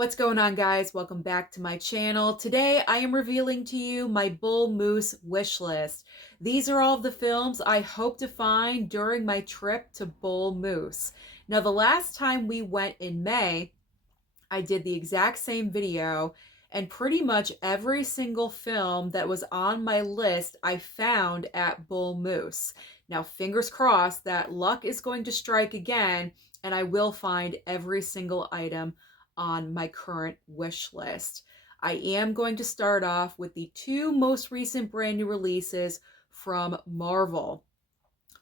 What's going on, guys? Welcome back to my channel. Today I am revealing to you my Bullmoose wish list. These are all of the films I hope to find during my trip to Bullmoose. Now, the last time we went in May, I did the exact same video, and pretty much every single film that was on my list I found at Bullmoose. Now, fingers crossed that luck is going to strike again and I will find every single item on my current wish list. I am going to start off with the two most recent brand new releases from Marvel.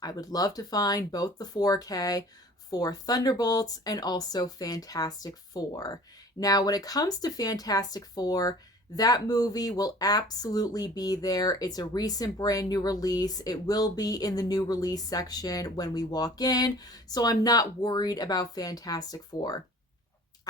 I would love to find both the 4K for Thunderbolts and also Fantastic Four. Now, when it comes to Fantastic Four, that movie will absolutely be there. It's a recent brand new release. It will be in the new release section when we walk in, so I'm not worried about Fantastic Four.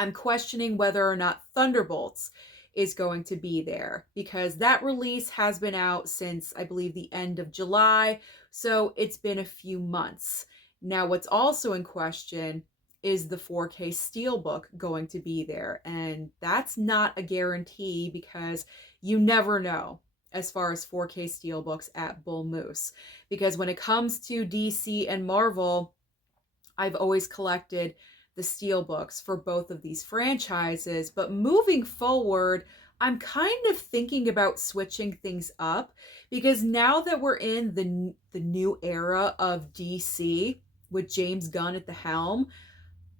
I'm questioning whether or not Thunderbolts is going to be there because that release has been out since I believe the end of July, so it's been a few months. Now, what's also in question is the 4K Steelbook going to be there, and that's not a guarantee because you never know as far as 4K Steelbooks at Bullmoose. Because when it comes to DC and Marvel, I've always collected the steelbooks for both of these franchises, but moving forward, I'm kind of thinking about switching things up because now that we're in the new era of DC with James Gunn at the helm,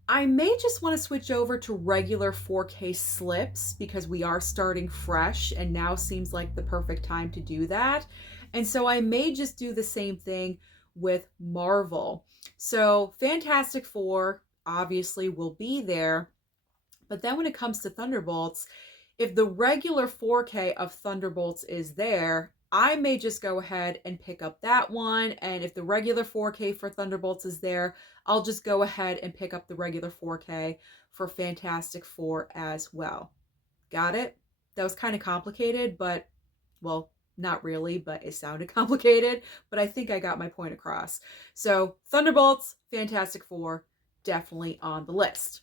I may just want to switch over to regular 4K slips because we are starting fresh and now seems like the perfect time to do that. And so I may just do the same thing with Marvel. So Fantastic Four obviously will be there. But then when it comes to Thunderbolts, if the regular 4K of Thunderbolts is there, I may just go ahead and pick up that one. And if the regular 4K for Thunderbolts is there, I'll just go ahead and pick up the regular 4K for Fantastic Four as well. Got it? That was kind of complicated, but, well, not really, but it sounded complicated. But I think I got my point across. So Thunderbolts, Fantastic Four, definitely on the list.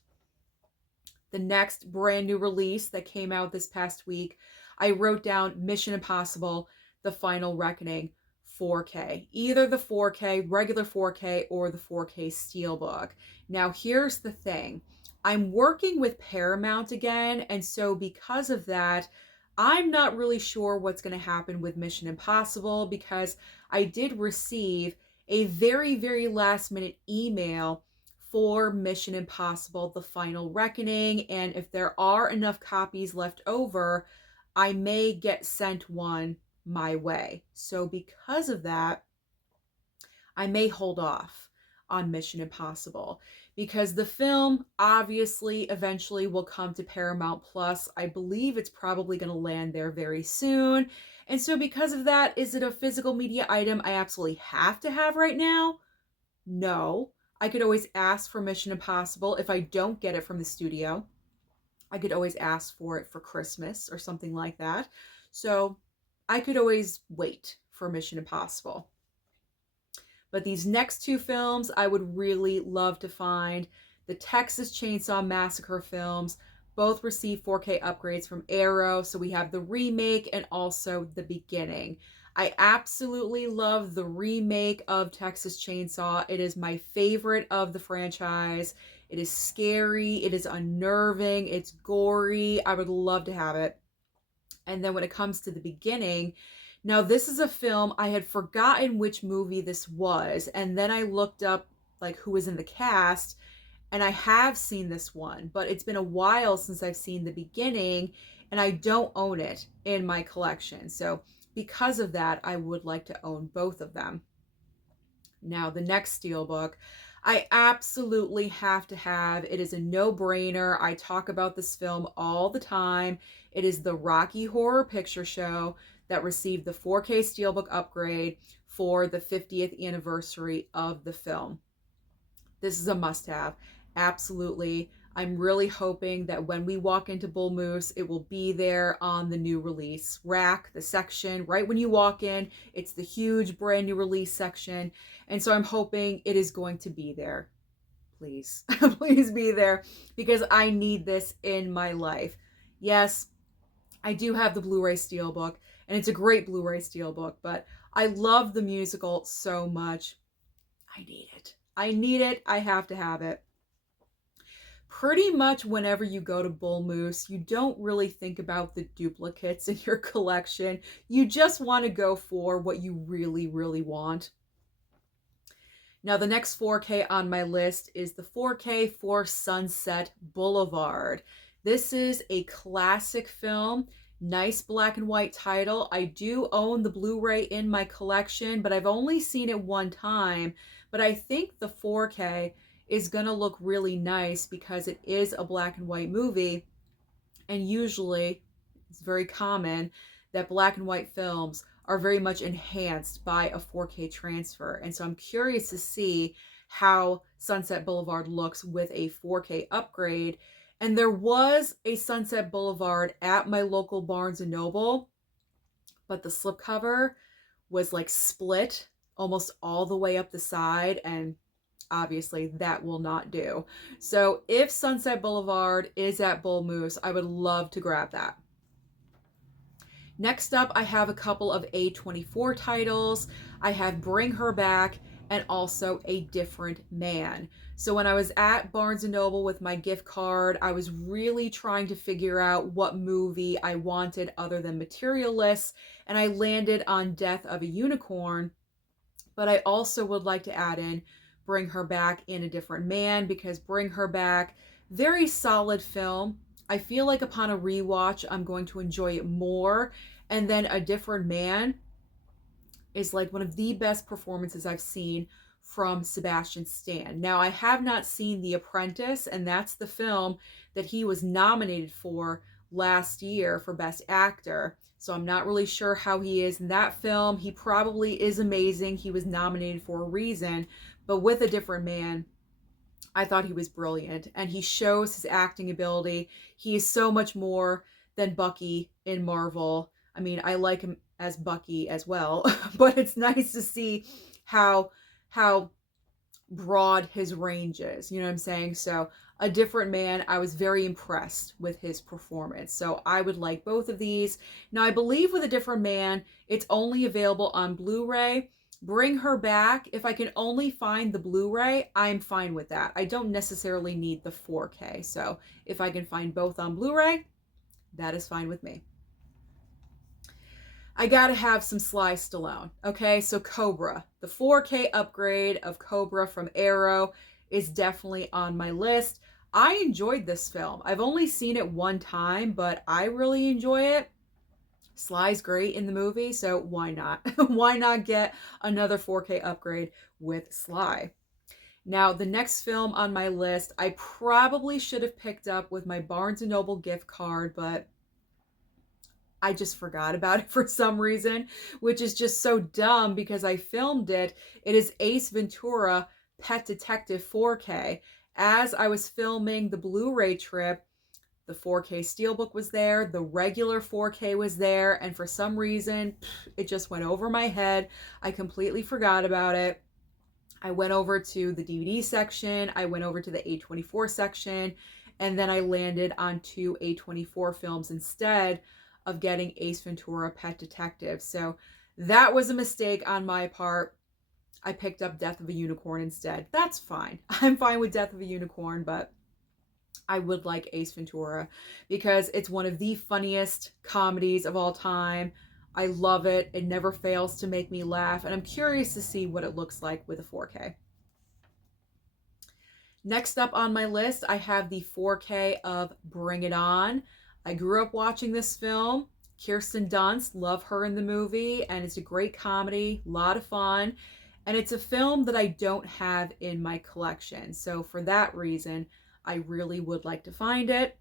The next brand new release that came out this past week, I wrote down Mission Impossible: The Final Reckoning 4K. Either the 4K, regular 4K, or the 4K Steelbook. Now, here's the thing. I'm working with Paramount again, and so because of that, I'm not really sure what's going to happen with Mission Impossible because I did receive a very, very last minute email for Mission Impossible: The Final Reckoning, and if there are enough copies left over, I may get sent one my way. So because of that, I may hold off on Mission Impossible because the film obviously eventually will come to Paramount Plus. I believe it's probably going to land there very soon. And so because of that, is it a physical media item I absolutely have to have right now? No. I could always ask for Mission Impossible if I don't get it from the studio. I could always ask for it for Christmas or something like that. So I could always wait for Mission Impossible. But these next two films, I would really love to find. The Texas Chainsaw Massacre films both received 4K upgrades from Arrow. So we have the remake and also the beginning. I absolutely love the remake of Texas Chainsaw. It is my favorite of the franchise. It is scary. It is unnerving. It's gory. I would love to have it. And then when it comes to the beginning, now this is a film, I had forgotten which movie this was. And then I looked up like who was in the cast, and I have seen this one, but it's been a while since I've seen the beginning and I don't own it in my collection. So because of that, I would like to own both of them. Now, the next Steelbook, I absolutely have to have. It is a no-brainer. I talk about this film all the time. It is the Rocky Horror Picture Show that received the 4K Steelbook upgrade for the 50th anniversary of the film. This is a must-have. Absolutely. I'm really hoping that when we walk into Bullmoose, it will be there on the new release rack, the section, right when you walk in. It's the huge brand new release section. And so I'm hoping it is going to be there. please, please be there because I need this in my life. Yes, I do have the Blu-ray Steelbook, and it's a great Blu-ray Steelbook, but I love the musical so much. I need it. I need it. I have to have it. Pretty much whenever you go to Bullmoose, you don't really think about the duplicates in your collection. You just want to go for what you really, really want. Now, the next 4K on my list is the 4K for Sunset Boulevard. This is a classic film, nice black and white title. I do own the Blu-ray in my collection, but I've only seen it one time. But I think the 4K is going to look really nice because it is a black and white movie. And usually, it's very common that black and white films are very much enhanced by a 4K transfer. And so I'm curious to see how Sunset Boulevard looks with a 4K upgrade. And there was a Sunset Boulevard at my local Barnes & Noble, but the slipcover was like split almost all the way up the side, and obviously that will not do. So if Sunset Boulevard is at Bullmoose, I would love to grab that. Next up, I have a couple of A24 titles. I have Bring Her Back and also A Different Man. So when I was at Barnes & Noble with my gift card, I was really trying to figure out what movie I wanted other than Materialists, and I landed on Death of a Unicorn. But I also would like to add in Bring Her Back and A Different Man, because Bring Her Back, very solid film. I feel like upon a rewatch, I'm going to enjoy it more. And then A Different Man is like one of the best performances I've seen from Sebastian Stan. Now, I have not seen The Apprentice, and that's the film that he was nominated for last year for Best Actor. So I'm not really sure how he is in that film. He probably is amazing. He was nominated for a reason. But with A Different Man, I thought he was brilliant, and he shows his acting ability. He is so much more than Bucky in Marvel. I mean, I like him as Bucky as well, but it's nice to see how broad his range is. You know what I'm saying? So A Different Man, I was very impressed with his performance. So I would like both of these. Now, I believe with A Different Man, it's only available on Blu-ray. Bring Her Back, if I can only find the Blu-ray, I'm fine with that. I don't necessarily need the 4K. So if I can find both on Blu-ray, that is fine with me. I gotta have some Sly Stallone. Okay, so Cobra. The 4K upgrade of Cobra from Arrow is definitely on my list. I enjoyed this film. I've only seen it one time, but I really enjoy it. Sly's great in the movie, so why not? Why not get another 4K upgrade with Sly? Now, the next film on my list, I probably should have picked up with my Barnes & Noble gift card, but I just forgot about it for some reason, which is just so dumb because I filmed it. It is Ace Ventura Pet Detective 4K. As I was filming the Blu-ray trip, the 4K Steelbook was there, the regular 4K was there, and for some reason, it just went over my head. I completely forgot about it. I went over to the DVD section, I went over to the A24 section, and then I landed on 2 A24 films instead of getting Ace Ventura Pet Detective. So that was a mistake on my part. I picked up Death of a Unicorn instead. That's fine. I'm fine with Death of a Unicorn, but I would like Ace Ventura because it's one of the funniest comedies of all time. I love it. It never fails to make me laugh, and I'm curious to see what it looks like with a 4K. Next up on my list, I have the 4K of Bring It On. I grew up watching this film. Kirsten Dunst, love her in the movie, and it's a great comedy, a lot of fun. And it's a film that I don't have in my collection. So for that reason, I really would like to find it.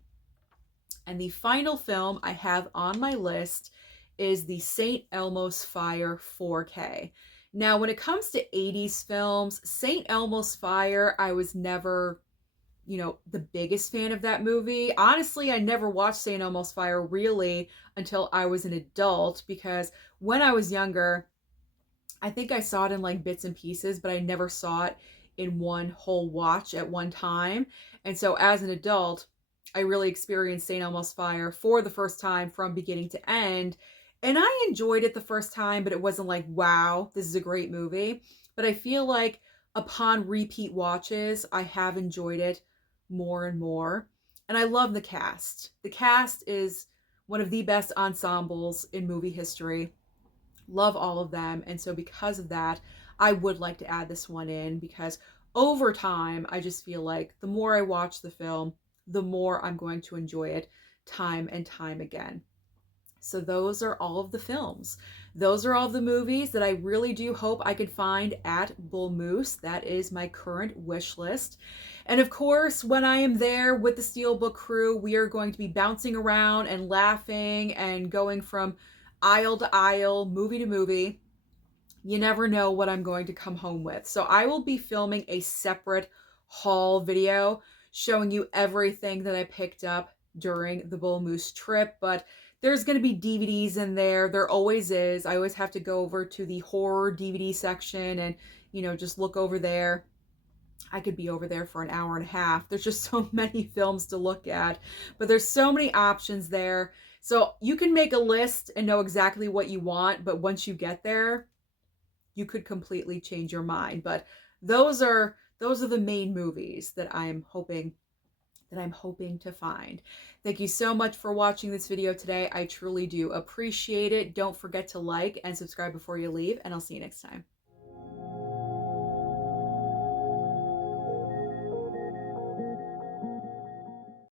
And the final film I have on my list is the St. Elmo's Fire 4K. Now, when it comes to 80s films, St. Elmo's Fire, I was never, the biggest fan of that movie. Honestly, I never watched St. Elmo's Fire really until I was an adult, because when I was younger, I think I saw it in like bits and pieces, but I never saw it in one whole watch at one time. And so as an adult, I really experienced St. Elmo's Fire for the first time from beginning to end. And I enjoyed it the first time, but it wasn't like, wow, this is a great movie. But I feel like upon repeat watches, I have enjoyed it more and more. And I love the cast. The cast is one of the best ensembles in movie history. Love all of them. And so because of that, I would like to add this one in because over time, I just feel like the more I watch the film, the more I'm going to enjoy it time and time again. So those are all of the films. Those are all the movies that I really do hope I could find at Bullmoose. That is my current wish list. And of course, when I am there with the Steelbook crew, we are going to be bouncing around and laughing and going from aisle to aisle, movie to movie. You never know what I'm going to come home with. So I will be filming a separate haul video showing you everything that I picked up during the Bullmoose trip, but there's going to be DVDs in there. There always is. I always have to go over to the horror DVD section and, just look over there. I could be over there for an hour and a half. There's just so many films to look at, but there's so many options there. So you can make a list and know exactly what you want, but once you get there, you could completely change your mind. But those are the main movies that I'm hoping to find. Thank you so much for watching this video today. I truly do appreciate it. Don't forget to like and subscribe before you leave, and I'll see you next time.